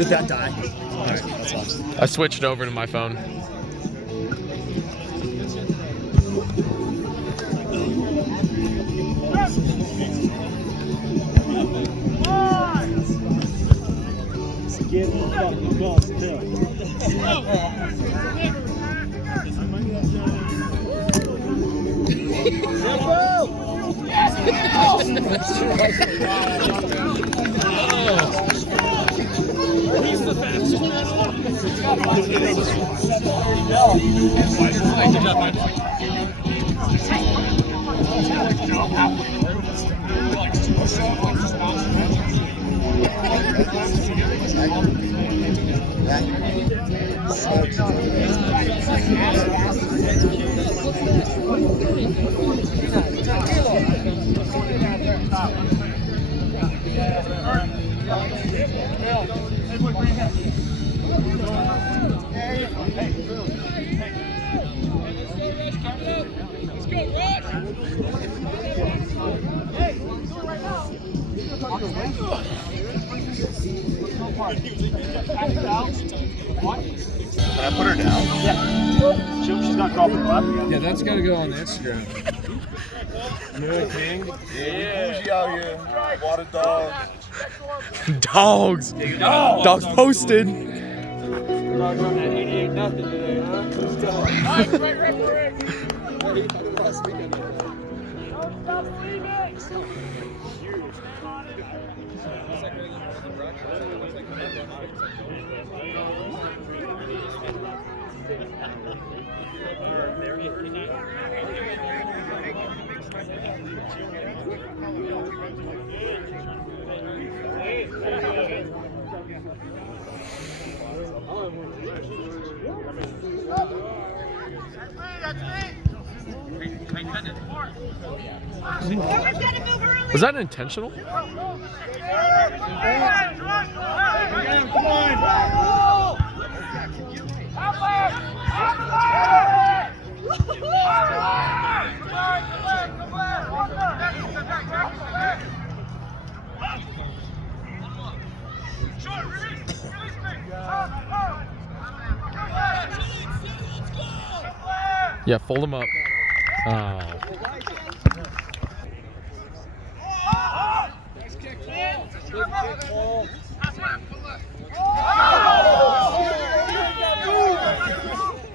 Did that die? I switched over to my phone. He's the fastest man Can I put her down? Yeah. She's not golfing lap yet. Yeah, that's got to go on the Instagram. Mule King. Yeah, bougie out here. Water dog. Dogs. Dogs posted. Dogs on that 88 nothing today, huh? Let's go. Was that intentional? Come on. Yeah, fold them up. Oh.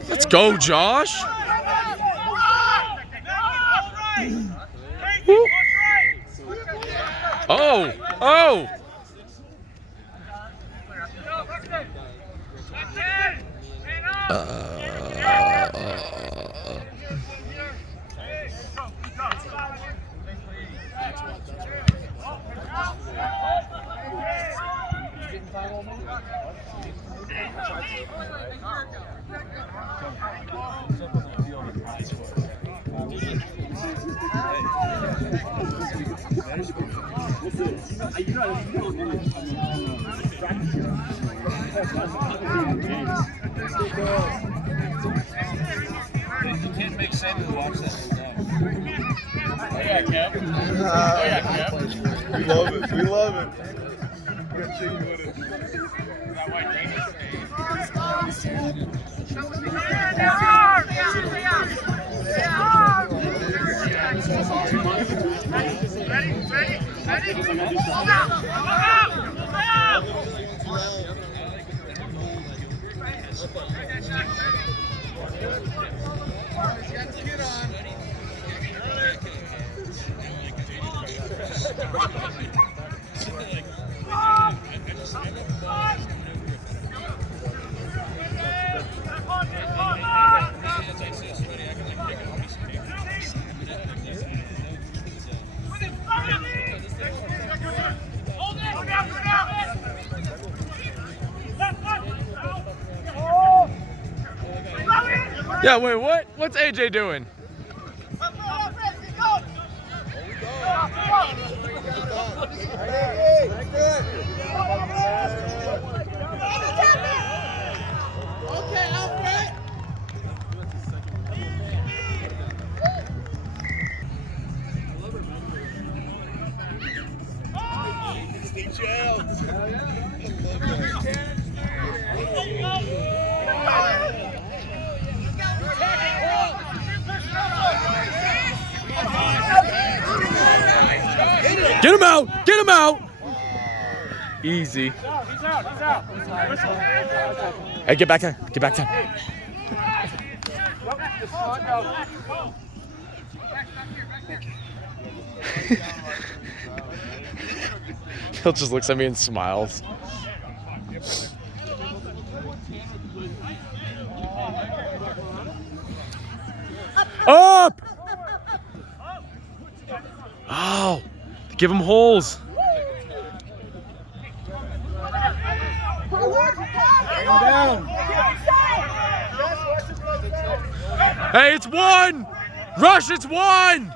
Let's go, Josh. Oh, oh. You can't make sense to watch that. Oh yeah, Kev. Oh yeah, Kev. We love it. We love it. We got chicken with it. That white Yeah, wait, what? What's AJ doing? Okay, Alfred. Steve Jones. Get him out! Get him out! Easy. He's out. Hey, get back there. Get back there. He'll just looks at me and smiles. Up! Oh, give him holes. Hey, it's one! Rush, it's one!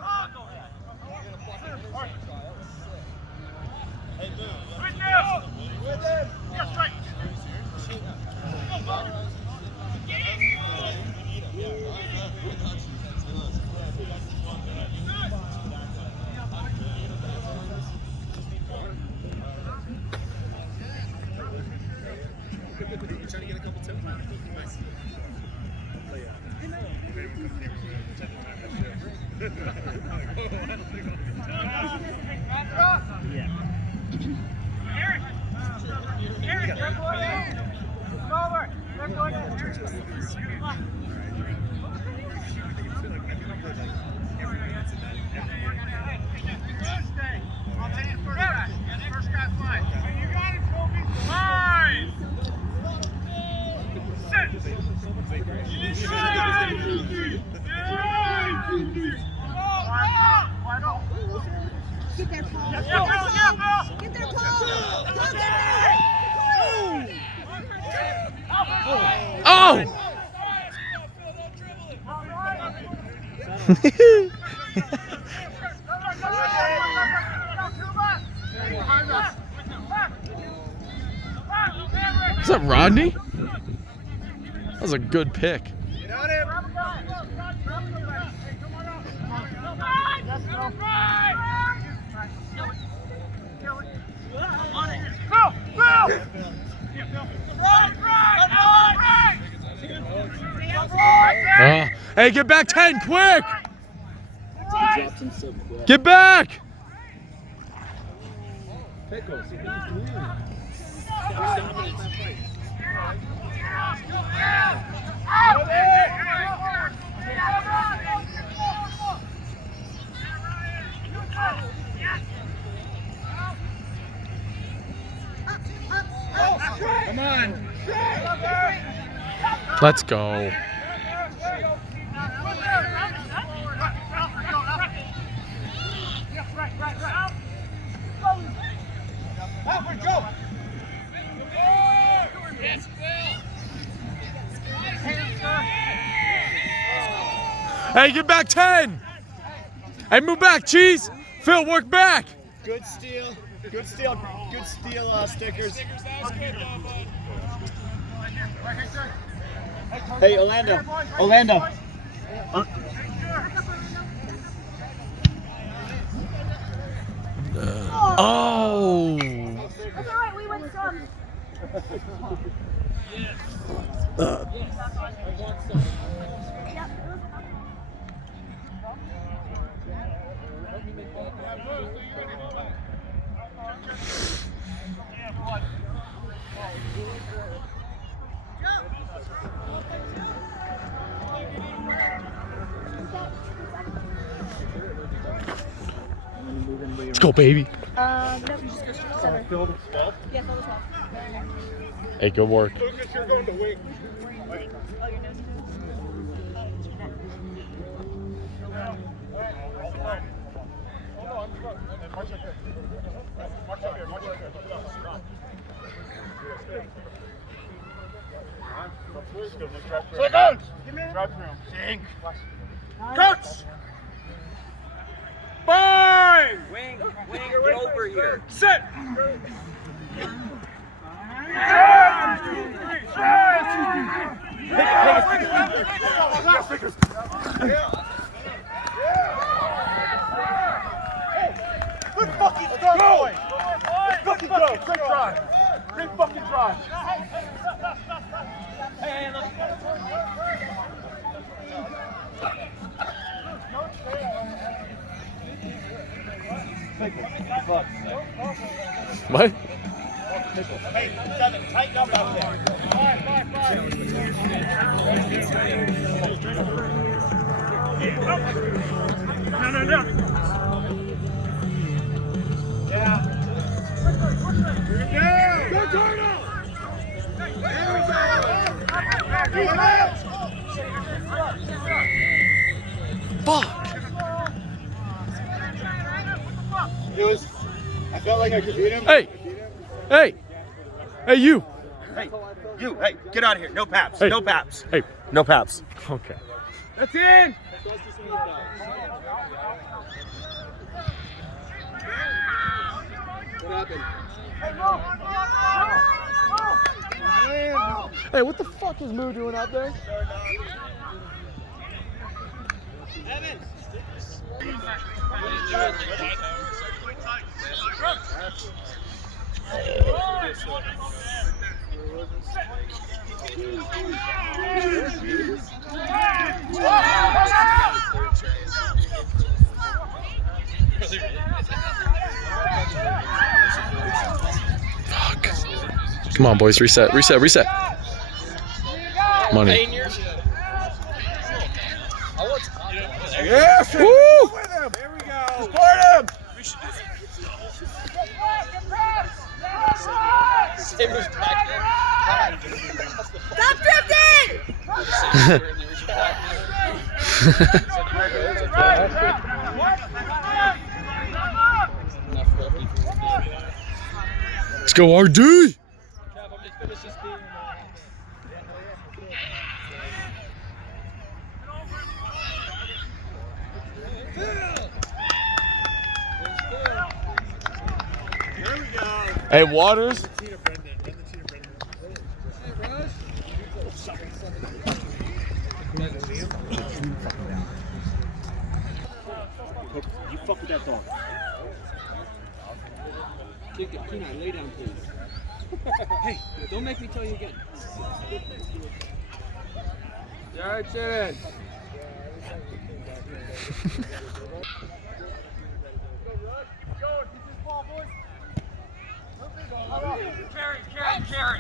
Get their paws. Get their paws. Get their paws. Oh! Is that Rodney? That was a good pick. Hey, get back 10, quick! Get back! Come on. Let's go. Hey, get back 10! Hey, move back, Cheese! Phil, work back! Good steal. Good steal. Good steal, stickers. Hey, Orlando. Orlando. Oh! That's all right. We went some. Let's go, baby. No, seven. Fill the 12. Yeah, fill the 12. Hey, good work. Lucas, you're going to wing. Oh, your nose too? Seconds! Drive through. Sink. Coach! Fine! Wing, get over here. Sit! Good fucking throw, boy! Good fucking throw! Great try! Great fucking try! Hey, look! Fuck. What? Hey, 7, tighten up out there. No. Yeah. Go, Jordan! Fuck. I felt like I could beat him. Hey. Hey. Hey, you. Hey, you, hey, get out of here. No paps. Hey. No paps. Hey. No paps. Okay. That's in. Hey, what the fuck was Moo doing out there? Fuck. Come on, boys. Reset. Money. Yeah, Woo! with him. There we go. Support him. Stop drifting! Let's go, RD. Hey, Waters. You fuck with that dog. Peanut, lay down, please. Hey, don't make me tell you again. Jared, sit in. Carry.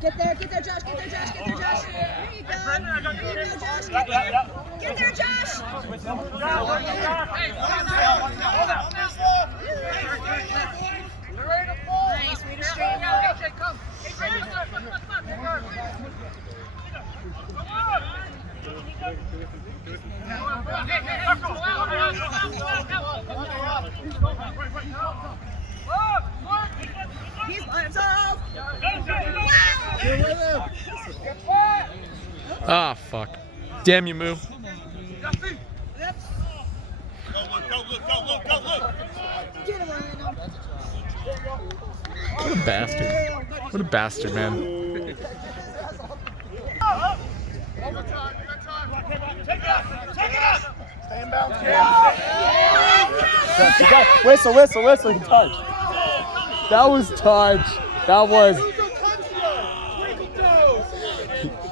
Get there, Josh. There you go. There you go, Josh. Get there, Josh. Nice, way to straighten out. He's by himself. Ah, fuck. Damn you, Moo. Go, look. Get him, Orlando. What a bastard. What a bastard, man. Take it up. Stay in bounds. Whistle. Touch. That was touch. That was.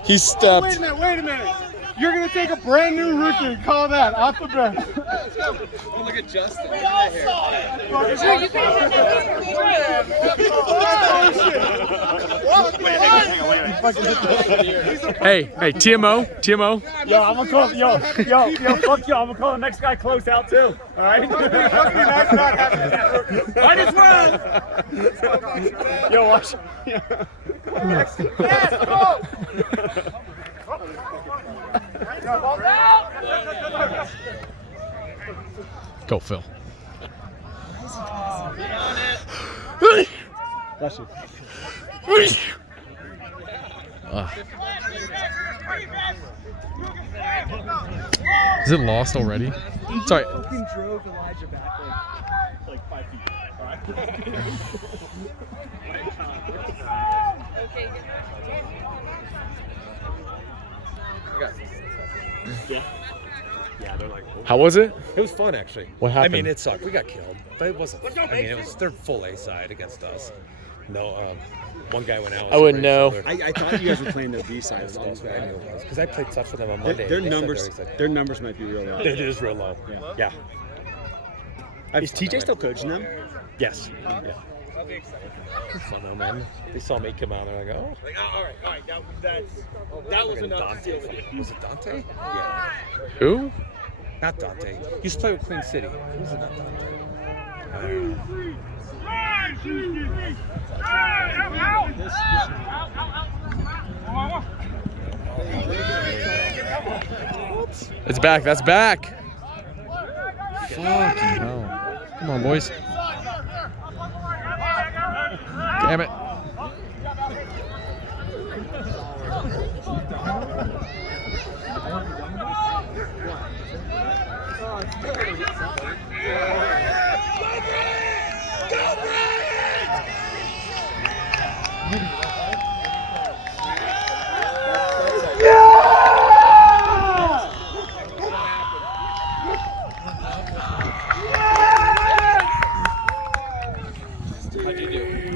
He stepped. Wait a minute. You're going to take a brand new rookie and call that off the bench. Look at Justin. Hey, TMO. Yo, I'm gonna call. Yo, fuck you. I'm gonna call the next guy close out too. All right. Might as well. Yo, watch. Yes, go. Go, Phil. Bless you. Is it lost already? Sorry. Fucking drove Elijah back like 5 feet. All right. Yeah, they're like. How was it? It was fun, actually. What happened? I mean, it sucked. We got killed, but it wasn't. I mean, it was their full A side against us. No, one guy went out. I wouldn't know. I thought you guys were playing their B side as well. Because I played touch with them on Monday. Their They said numbers, they're- their numbers might be real low. It is real low. Yeah. Is TJ still coaching them? Yes. Yeah. So no, man. They saw me come out and I go, oh. All right. Now that's That was Fucking enough to Dante. deal with you. Was it Dante? Yeah. Who? Not Dante. He used to play with Queen City. Was it not Dante? It's back. That's back. Fucking hell. Come on, boys. Damn it.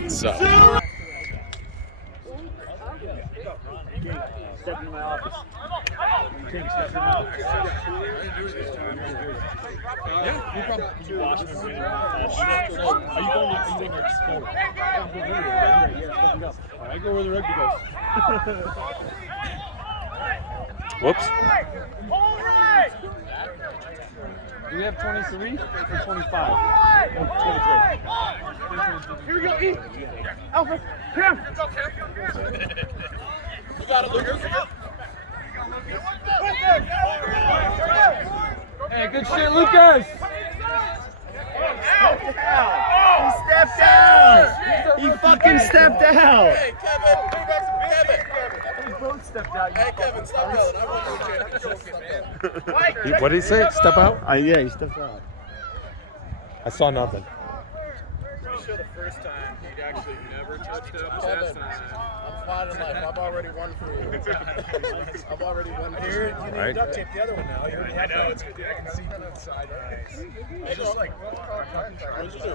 So. step in my office. King, step in my office. Yeah, no problem. Are you going to eating or school? Yeah, I go where the rugby goes. Whoops. Do we have 23 or 25? 23. Here we go, E. Alpha, Cam. You got it, Lucas. Hey, good shit, Lucas! He stepped out! He fucking stepped out! Hey, Kevin! They both stepped out. Hey, Kevin, stop yelling. I want to joking, man. What did he say? Step out? Yeah, he stepped out. I saw nothing. Pretty sure the first time he'd actually never touched up. Kevin, I'm fine in life. I've already won for you. I've already won for you. All right. Duct tape the other one now. I know, it's good. I can see the inside. It's just like, what'd you do?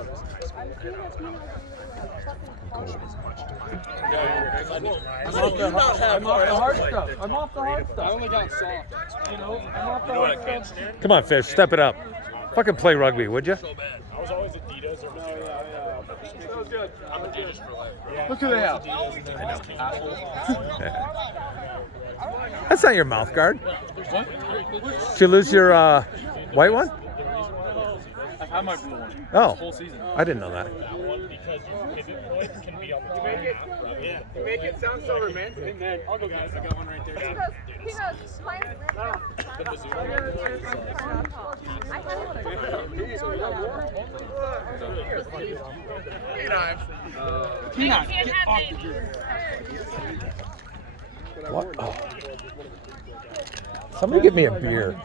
I'm off the hard stuff. I'm off the hard stuff. I only got soft. You know, I'm off the hard stuff. Come on, Fish. Step it up. Fucking play rugby, would you? I was always Adidas or That was good. I'm Adidas for life. Look who they have. That's not your mouth guard. Did you lose your white one? I might be the one. Oh, Whole season. I didn't know that. Because it can be on the You make it sound so romantic. Hey man, I'll go guys. I got one right there. He goes, mine's ripped up. Keon, get off the What? Oh. Somebody give me a beer.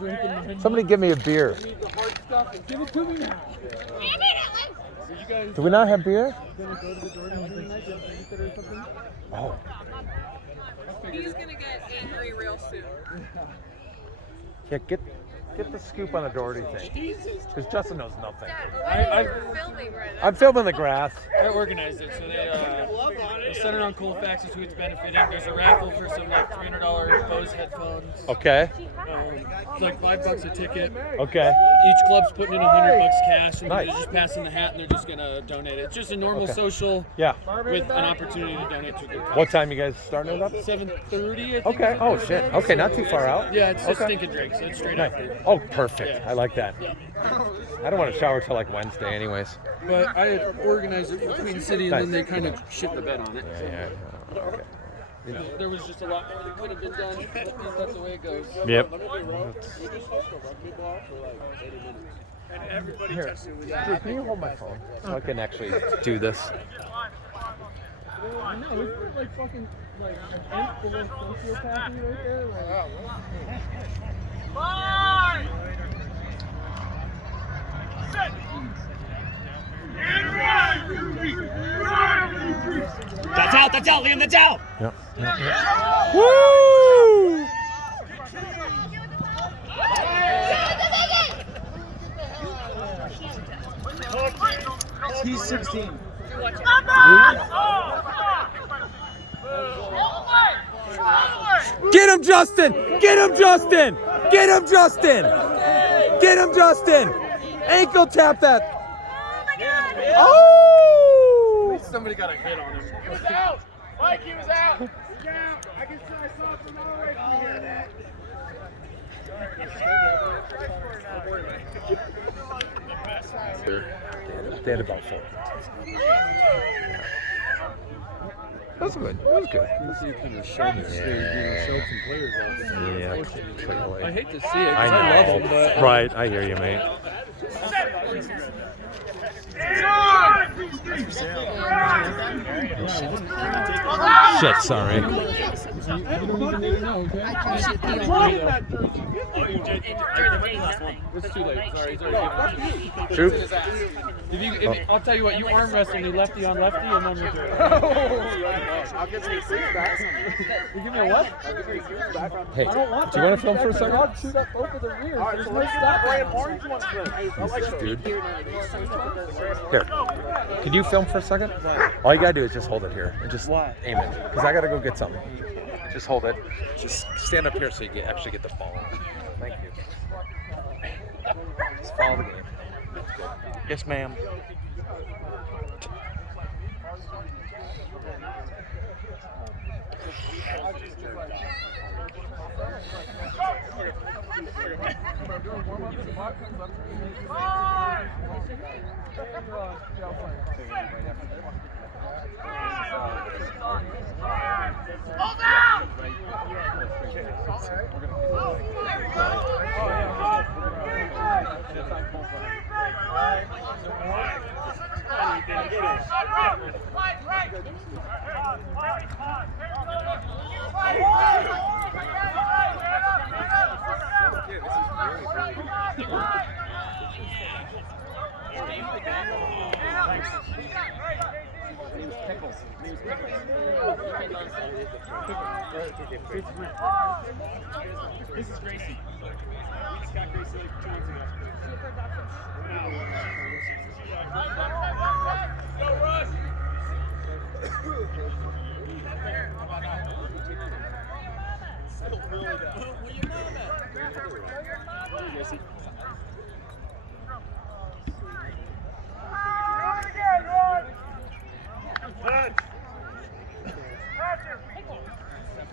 Somebody give me a beer. the hard stuff and give it to me now. Do we not have beer? Oh. He's gonna get angry real soon. Yeah, get the scoop on the Doherty thing. Because Justin knows nothing. Dad, we're filming right now. I'm filming the grass. I organized it, so they centered on Colfax, who it's benefiting. There's a raffle for some like $300 Bose headphones. Okay. It's like $5 a ticket. Okay. Each club's putting in $100 cash, and Nice. they're just passing the hat, and they're just gonna donate it. It's just a normal social Yeah. with an opportunity to donate to a good cause. What time you guys starting it up? 7:30. I think. Okay. Oh shit. Okay, not too far out. Yeah, it's just Okay. stinking drink, so it's straight Nice. after. Oh, perfect. I like that. I don't want to shower till like Wednesday, anyways. But I had organized it for Queen City, and Nice. then they kind of shit the bed on it. Yeah. Okay. There was just a lot more that could have been done, but that's the way it goes. Yep. Here, Drew, can you hold my phone so I can actually do this? I know, isn't it like fucking like an inch below sociopathy right there? That's out, Liam, that's out! Yep. Woo! He's 16. Get him, Justin! Get him, Justin! Get him, Justin! Get him, Justin! Ankle tap that! Oh my god! Oh! somebody got a hit on him. He was out. Mike, he was out. He's out. I saw from all the way from here. They had about 4. That was good. That was good. You kind of showed some players off. Yeah, clearly. I hate to see it. 'Cause I know. I love him, but Right, I hear you, mate. Shit, sorry. it's too late. Sorry, he's already given it. True. I'll tell you what, you arm wrestle me lefty on lefty, and then we'll do it. I'll get some sleep back. You give me a what? I'll give you a sleep back. Hey, do you want to film for a second? All right, so let's get that brand orange one then. I like Jesus, dude. Here. Here. Can you film for a second? All you gotta do is just hold it here and just aim it. Because I gotta go get something. Just hold it. Just stand up here so you actually get the ball. Thank you. Just follow the game. Yes, ma'am. This is Gracie. We just got Gracie like 2 months ago. Go Rush!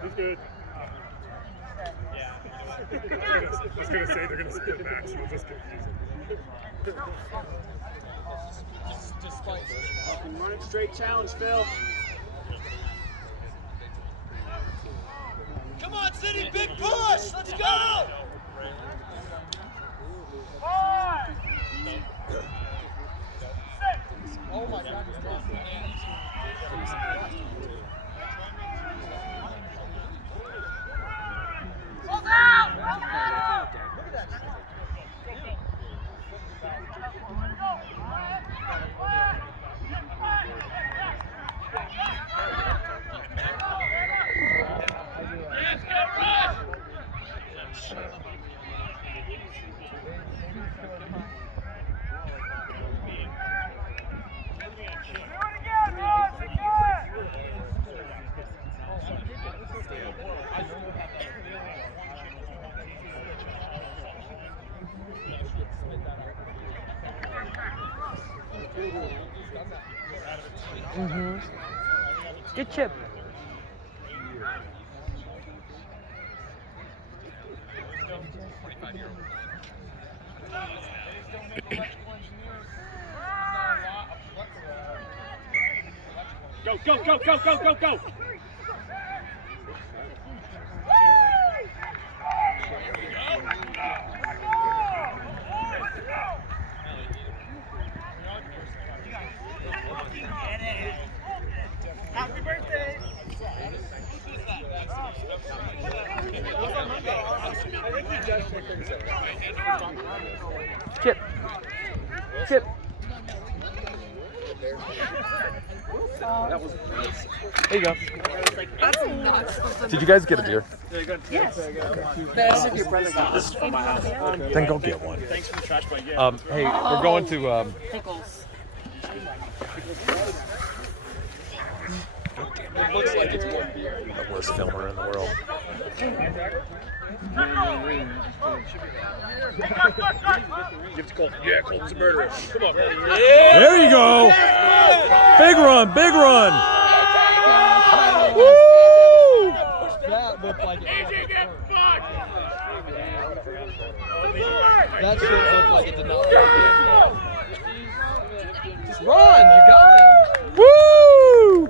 He's good. Yeah. I was gonna say they're gonna split match. We'll just confuse them. Run it straight challenge, Phil. Come on, City, big push! Let's go! 5, 6. Oh my God, hold out! Good chip. Go, go, go, go, go, go, go! Happy birthday! I think he just took things Chip. Chip. There you go. Did you guys get a beer? Yes. Then go get one. Thanks for the trash bag. Yeah. Hey, we're going to. Pickles. It looks like it's one beer. The worst filmer in the world. Give it to Colton. Yeah, Colton's a murderer. Come on, Colton. There you go. Big run, big run. Woo! That looked like it. AJ, get fucked! That shit looked like it did not. Just run, you got him. Woo!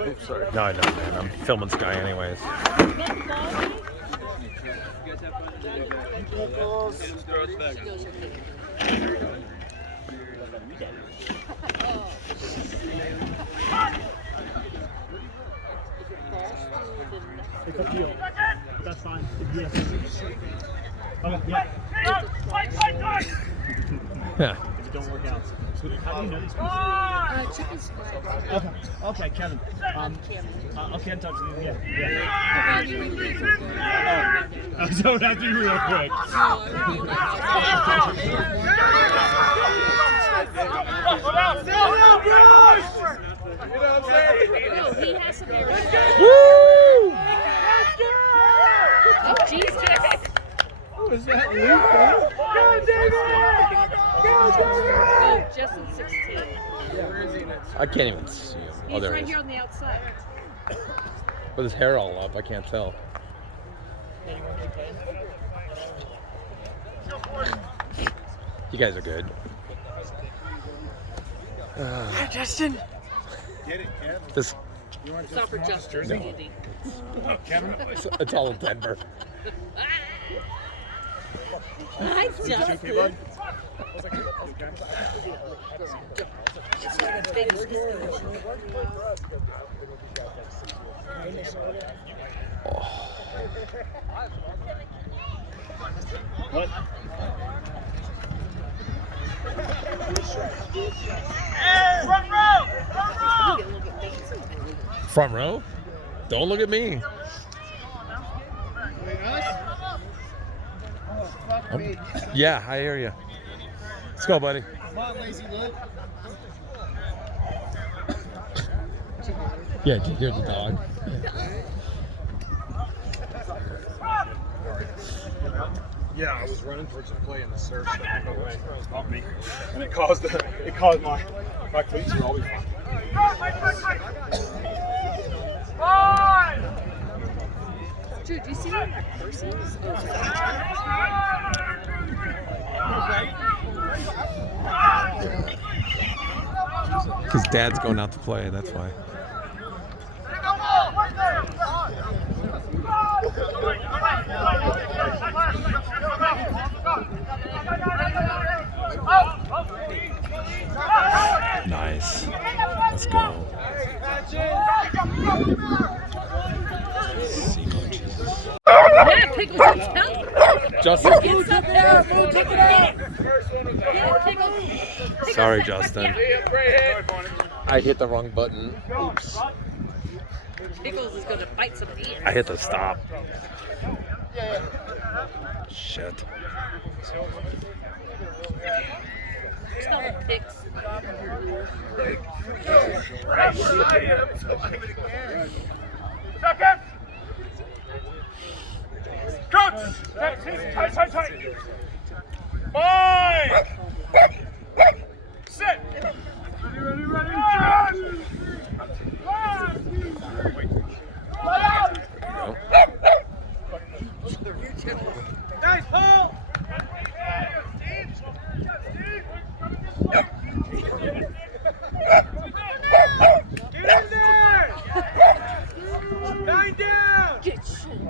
Oops, sorry. No, I know, man. I'm filming Sky anyways. It's up to you. That's fine. Yes. Okay, yeah. Yeah. If it don't work out. How do you know these people? Okay, Kevin. Okay, I'm talking to you. Yeah. So it has to be real quick. He has to be Woo! Oh, Jesus. Was that Luke? Oh, Justin 16. I can't even see him. He's Oh, there right he here is. on the outside. With his hair all up, I can't tell. You guys are good. Justin. Get it, Kevin. This, It's not for Justin. No. Andy. Kevin. it's all in Denver. Hi, Justin. What? Hey, front row! Front row! Front row? Don't look at me. Yeah, I hear you. Let's go, buddy. Come on, lazy Luke. Yeah, did you hear the dog? Yeah, I was running towards the play and the surf stepped away. It caught me. And it caused my cleats were always fine. Dude, do you see what that person is? Because Dad's going out to play, that's why. Nice. Let's go. Yeah, Pickles, tell him. Justin. Get up there, move, take it out. Get Pickles. Sorry, Justin. I hit the wrong button. Oops. Pickles is going to bite some ears. I hit the stop. Shit. Smell the picks. Second! Coach! Tight. 5! Sit! Ready! Nice, Paul! Get in there! 9 down! Get shit.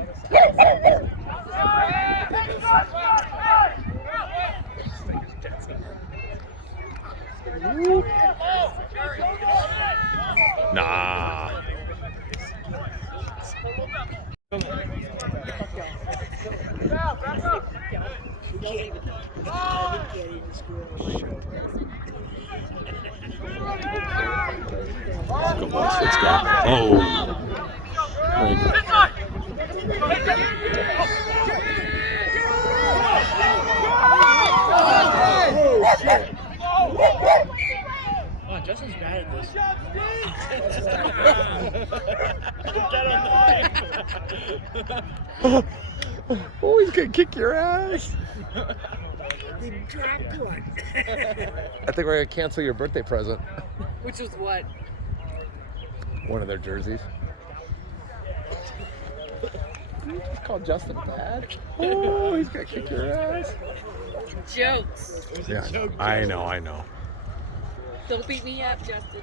Nah. Let's go, boys. Let's go. Oh. Right. Oh, he's gonna kick your ass. I think we're gonna cancel your birthday present. Which was what? One of their jerseys. Just call Justin bad. Oh, he's gonna kick your ass. Jokes. Yeah, I know. Don't beat me up, Justin.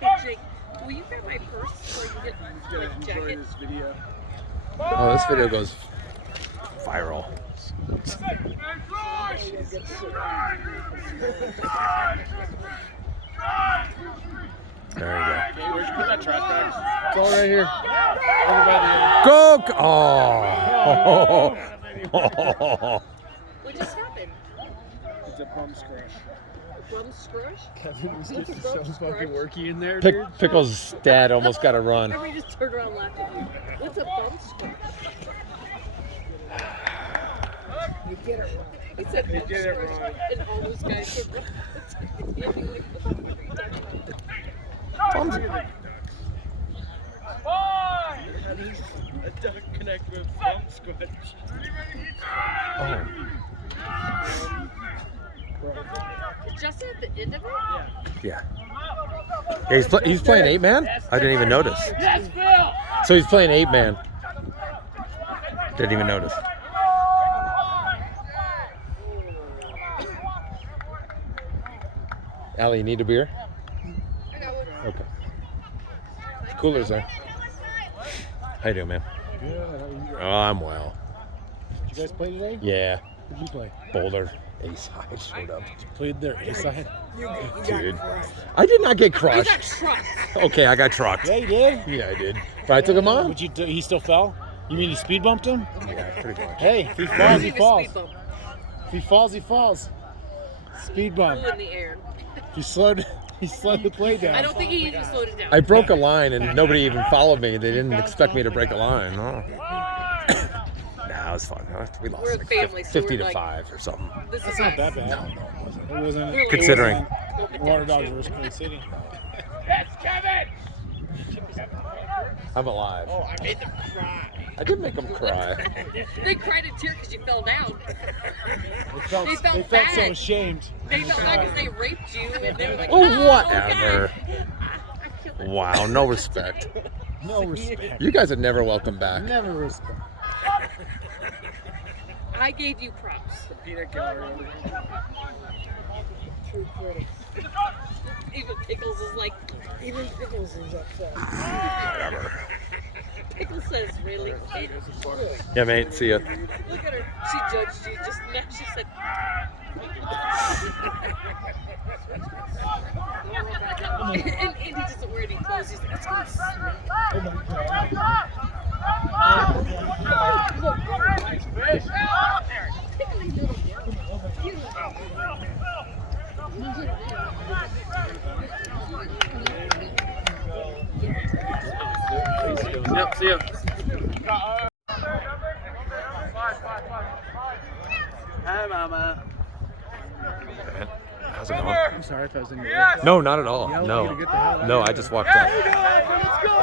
Hey, Jake, will you grab my purse so I can get my jacket? This video. Oh, this video goes viral. There you go. Where'd you put that trash bag? It's all right here. Over by Go! Oh! What just happened? It's a bum scratch. Bum scrush? Kevin was getting so fucking worky in there, Pick, dude. Pickle's dad almost got to run. Everybody just turned around and laughed at you. What's a bum scrush? You get it wrong. He said bum scrush, and all those guys said bum. Bums. That doesn't connect with bum scratch. Oh. Justin at the end of it? Yeah. Yeah, he's playing 8-man? I didn't even notice. Yes, Phil! So he's playing 8-man. Didn't even notice. Allie, you need a beer? Okay. Cooler's there. How you doing, man? Good. How are you? Oh, I'm well. Did you guys play today? Yeah. Who'd you play? Boulder. A-side showed up. Played their A-side? Dude. I did not get crushed. Okay, I got trucked. Yeah, you did. Yeah, I did. But I took him on? But he still fell? You mean you speed bumped him? Yeah, pretty much. Hey, if he falls, he falls. If he falls, he falls. Speed bump. Flew in the air. He slowed the play down. I don't think he even slowed it down. I broke a line and nobody even followed me. They didn't expect me to break a line. Oh. Nah, it was fun. We lost We're a like family, so 50 we're to like- 5 or something. This That's is not nice. that bad. No, it wasn't. It wasn't. Really? Considering. It wasn't Water Dogs versus Queen City. Yes, Kevin! I'm alive. Oh, I made them cry. I did make them cry. They cried a tear because you fell down. They felt bad. so ashamed. They felt bad because they raped you, and they were like, Oh, oh, whatever. God. I killed them. Wow, no respect. No respect. You guys are never welcome back. Never respect. I gave you props. Peanut gallery. True critics. Even Pickles is like, even Pickles is upset. Whatever. Pickles says, really? Yeah, mate, see ya. Look at her. She judged you just now. She said, and he doesn't wear any clothes. He's like, it's going to smell. Yep, see ya. Hi, Mama. How's it going? I'm sorry if I was in your way. No, not at all. Yeah, No. we're gonna get the hell out of No, here. I just walked up. Let's go!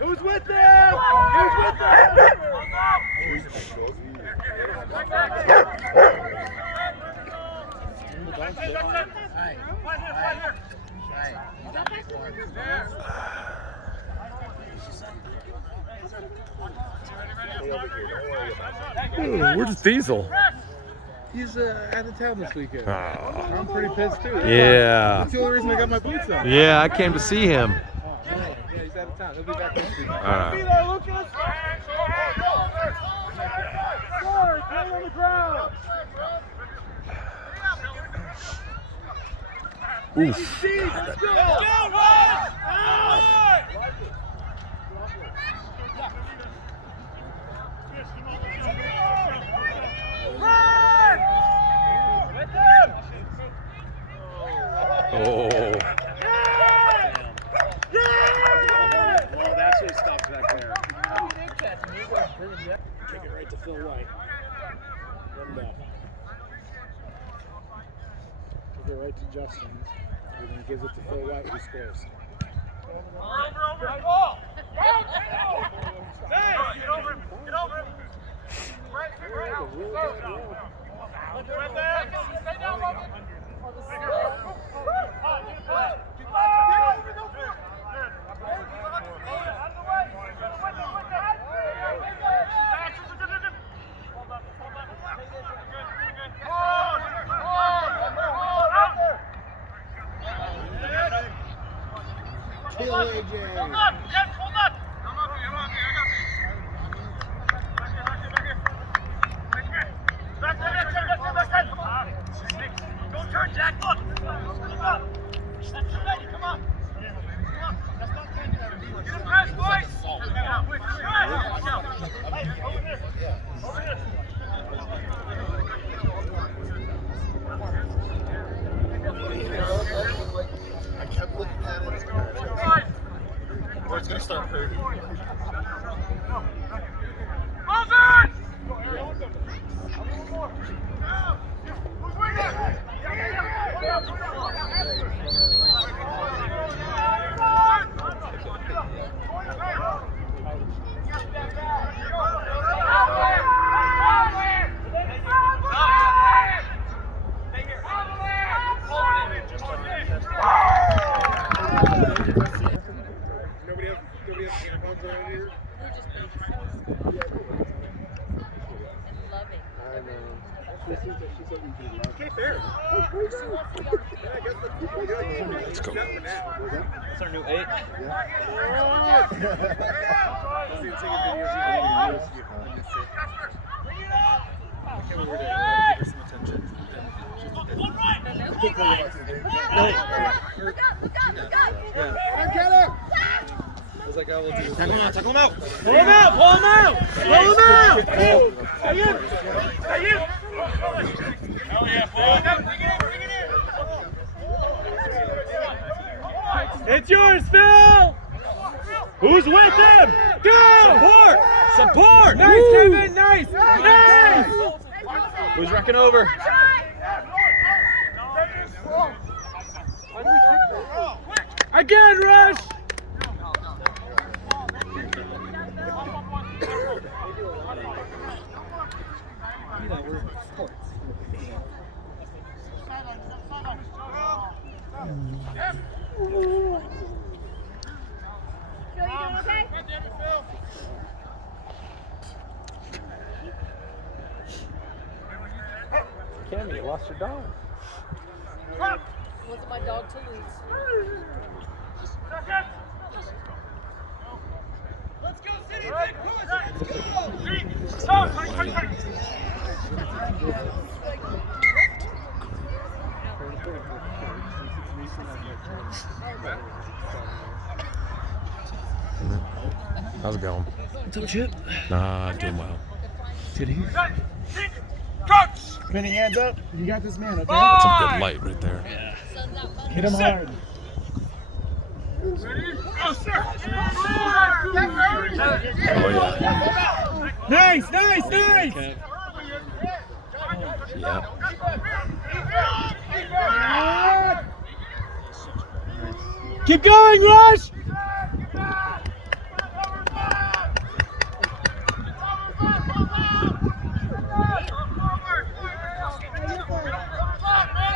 Who's with them? Who's with Ooh, where's Diesel? He's out of town this weekend. Oh. I'm pretty pissed too. Yeah. That's the only reason I got my boots on. Yeah, I came to see him. Yeah, he's out of town. He'll be back next week. All right. Lucas! Forward, play on the ground! Oof. Let's go! Run! Run! With him! Oh. Well, that's what stops back there. Kick it right to Phil White. Let him go. Kick it right to Justin. And then gives it to Phil White, who scores. Kill AJ. Don't turn, Jack. Look. That's too many. Come on. That's not get him press, boys. Hey, over here. Over here. I kept looking at it. Or it's going to start hurting. Nobody has tampons around here? We're just babies. And loving. I know. She said we can love. Okay, fair. Let's go. That's our new 8. Tackle him out! Pull him out! Pull him out! Pull him out! Stay in! Stay in! Hell yeah, it's yours, Phil! Who's with him? Go! Support! Nice, woo! Kevin! Nice! Nice! Who's wrecking over? Again, Rush! Cammy, you lost your dog. Wasn't my dog to lose. Let's go, City! Let's go! How's it going? Touch it. Nah, doing well. Did he? Coach! Penny, hands up. You got this man, okay? That's some good light right there. Hit him hard. Oh, yeah. Nice, nice, nice! Yeah. Keep going, Rush!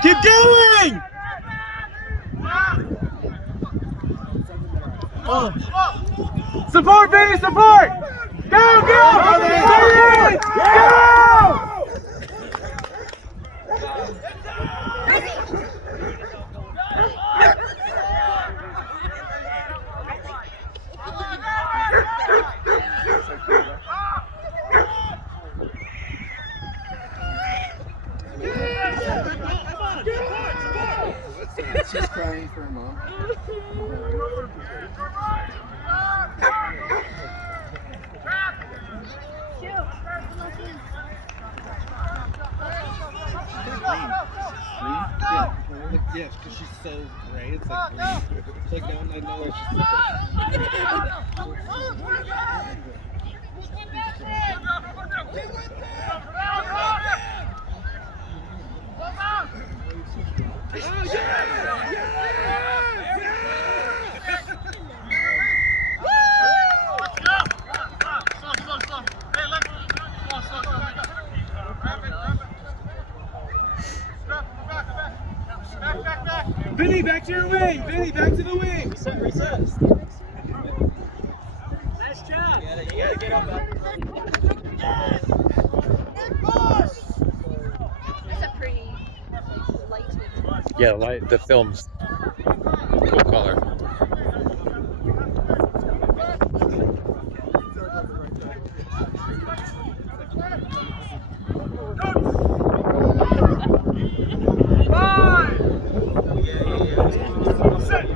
Keep going! Oh. Support, baby, support! Go, go! Go! Go! She's crying for her mom. Yeah, because she's so gray. It's like green. It's like I know where she's Vinny, back to your wing. Vinny, back to the wing. Reset. Nice job. You gotta get up. That's a pretty light. Yeah, the film's cool color. Set.